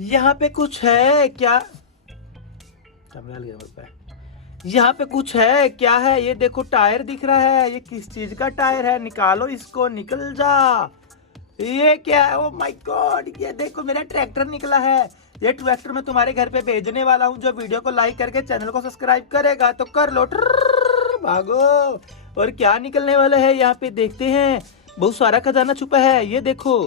यहाँ पे कुछ है क्या? कैमरा लगा मेरे पे। यहाँ पे कुछ है क्या है? ये देखो टायर दिख रहा है। ये किस चीज का टायर है? निकालो इसको, निकल जा। ये क्या है? ओ माय गॉड, ये देखो मेरा ट्रैक्टर निकला है। ये ट्रैक्टर मैं तुम्हारे घर पे भेजने वाला हूँ। जो वीडियो को लाइक करके चैनल को सब्सक्राइब करेगा तो कर लो। भागो। और क्या निकलने वाला है यहाँ पे देखते हैं। बहुत सारा खजाना छुपा है, ये देखो।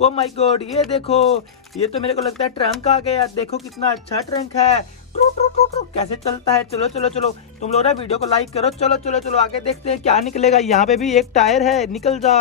ओ माय गॉड, ये देखो। ये तो मेरे को लगता है ट्रंक आ गया। देखो कितना अच्छा ट्रंक है। ट्रू ट्रू ट्रू ट्रू कैसे चलता है। चलो चलो चलो, तुम लोग ना वीडियो को लाइक करो। चलो चलो चलो आगे देखते हैं क्या निकलेगा। यहाँ पे भी एक टायर है, निकल जा।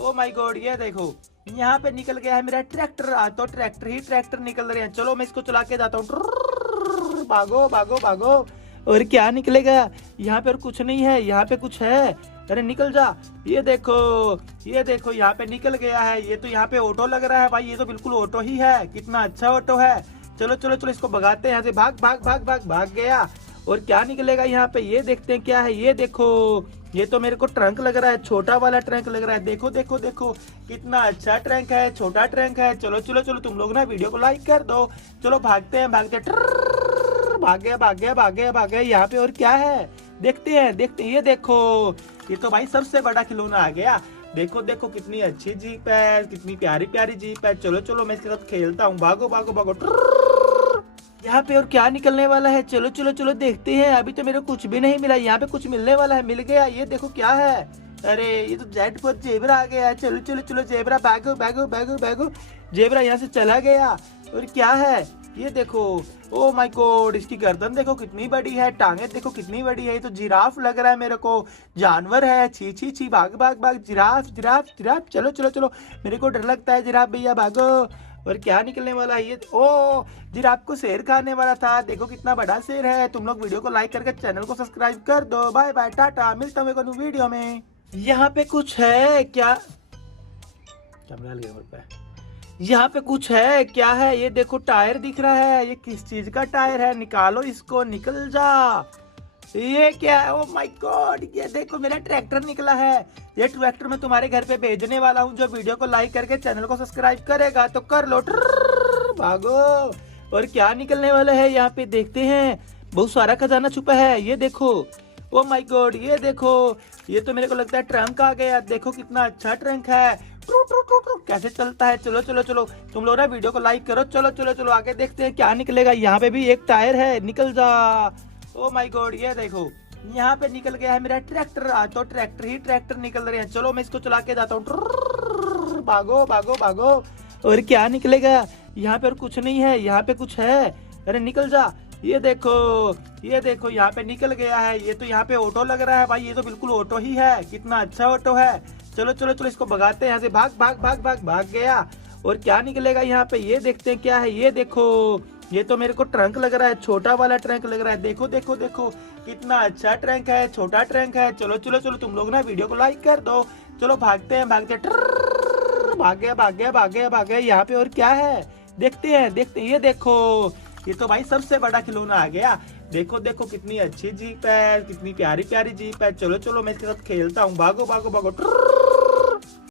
ओ माय गॉड, ये देखो यहाँ पे निकल गया है मेरा ट्रैक्टर। तो ट्रैक्टर ही ट्रैक्टर निकल रहे हैं। चलो मैं इसको चला के जाता हूँ। भागो भागो भागो। और क्या निकलेगा यहाँ पे? और कुछ नहीं है, यहाँ पे कुछ है। अरे निकल जा। ये देखो, ये देखो यहाँ पे निकल गया है। ये तो यहाँ पे ऑटो लग रहा है भाई। ये तो बिल्कुल ऑटो ही है। कितना अच्छा ऑटो है। चलो चलो चलो इसको भगाते हैं यहाँ से। भाग भाग भाग भाग भाग गया। और क्या निकलेगा यहाँ पे, ये देखते हैं क्या है। ये देखो, ये तो मेरे को ट्रंक लग रहा है। छोटा वाला ट्रंक लग रहा है। देखो देखो देखो कितना अच्छा ट्रंक है, छोटा ट्रंक है। चलो चलो चलो, तुम लोग ना वीडियो को लाइक कर दो। चलो भागते हैं भागते हैं। भाग गया भाग गया भाग गया भाग गया। यहाँ पे और क्या है देखते हैं देखते हैं। ये देखो, ये तो भाई सबसे बड़ा खिलौना आ गया। देखो देखो कितनी अच्छी जीप है, कितनी प्यारी प्यारी जीप है। चलो चलो मैं इसके साथ खेलता हूँ। भागो भागो भागो। यहाँ पे और क्या निकलने वाला है? चलो चलो चलो देखते हैं। अभी तो मेरे को कुछ भी नहीं मिला। यहाँ पे कुछ मिलने वाला है। मिल गया। ये देखो क्या है। अरे ये तो जेट पर जेबरा आ गया है। चलो चलो चलो जेबरा, भागो भागो भागो भागो। जेबरा यहाँ से चला गया। और क्या है ये देखो। ओ माय गॉड, इसकी गर्दन देखो कितनी बड़ी है। टांगे देखो कितनी बड़ी है। ये तो जिराफ लग रहा है मेरे को। जानवर है। छी छी छी, भाग भाग भाग। Giraffe giraffe giraffe. चलो चलो चलो, मेरे को डर लगता है जिराफ भैया, भागो। और क्या निकलने वाला है ये? ओ, जिराफ को शेर खाने वाला था। देखो कितना बड़ा शेर है। तुम लोग वीडियो को लाइक करके चैनल को सब्सक्राइब कर दो। बाय बाय, टाटा, मिलता हूँ एक और वीडियो में। यहाँ पे कुछ है क्या? कैमरा लगा मेरे पे। यहाँ पे कुछ है क्या है? ये देखो टायर दिख रहा है। ये किस चीज का टायर है? निकालो इसको, निकल जा। ये क्या है? ओ माय गॉड, ये देखो मेरा ट्रैक्टर निकला है। ये ट्रैक्टर मैं तुम्हारे घर पे भेजने वाला हूँ। जो वीडियो को लाइक करके चैनल को सब्सक्राइब करेगा तो कर लो। भागो। और क्या निकलने वाला है यहाँ पे देखते हैं। बहुत सारा खजाना छुपा है, ये देखो। ओ माय गॉड, ये देखो। ये तो मेरे को लगता है ट्रंक आ गया। देखो कितना अच्छा ट्रंक है। ट्रू ट्रू ट्रू ट्रू कैसे चलता है। चलो चलो चलो, तुम लोग ना वीडियो को लाइक करो। चलो चलो चलो आगे देखते हैं क्या निकलेगा। यहाँ पे भी एक टायर है, निकल जा। ओ माय गॉड, ये देखो यहाँ पे निकल गया है मेरा ट्रैक्टर। तो ट्रैक्टर ही ट्रैक्टर निकल रहे हैं। चलो मैं इसको चला के जाता हूँ। भागो भागो भागो। और क्या निकलेगा यहाँ पे? और कुछ नहीं है, यहाँ पे कुछ है। अरे निकल जा। ये देखो, ये देखो यहाँ पे निकल गया है। ये तो यहाँ पे ऑटो लग रहा है भाई। ये तो बिल्कुल ऑटो ही है। कितना अच्छा ऑटो है। चलो चलो चलो इसको भगाते हैं यहाँ से। भाग भाग भाग भाग भाग गया। और क्या निकलेगा यहाँ पे, ये देखते हैं क्या है। ये देखो, ये तो मेरे को ट्रंक लग रहा है। छोटा वाला ट्रंक लग रहा है। देखो देखो देखो कितना अच्छा ट्रंक है, छोटा ट्रंक है। चलो चलो चलो, तुम लोग ना वीडियो को लाइक कर दो। चलो भागते हैं भागते हैं। भाग गया भाग गया भाग गया भाग गया। यहाँ पे और क्या है देखते हैं देखते हैं। ये देखो, ये तो भाई सबसे बड़ा खिलौना आ गया। देखो देखो कितनी अच्छी जीप है, कितनी प्यारी प्यारी जीप है। चलो चलो मैं इसके साथ खेलता हूँ। भागो भागो भागो।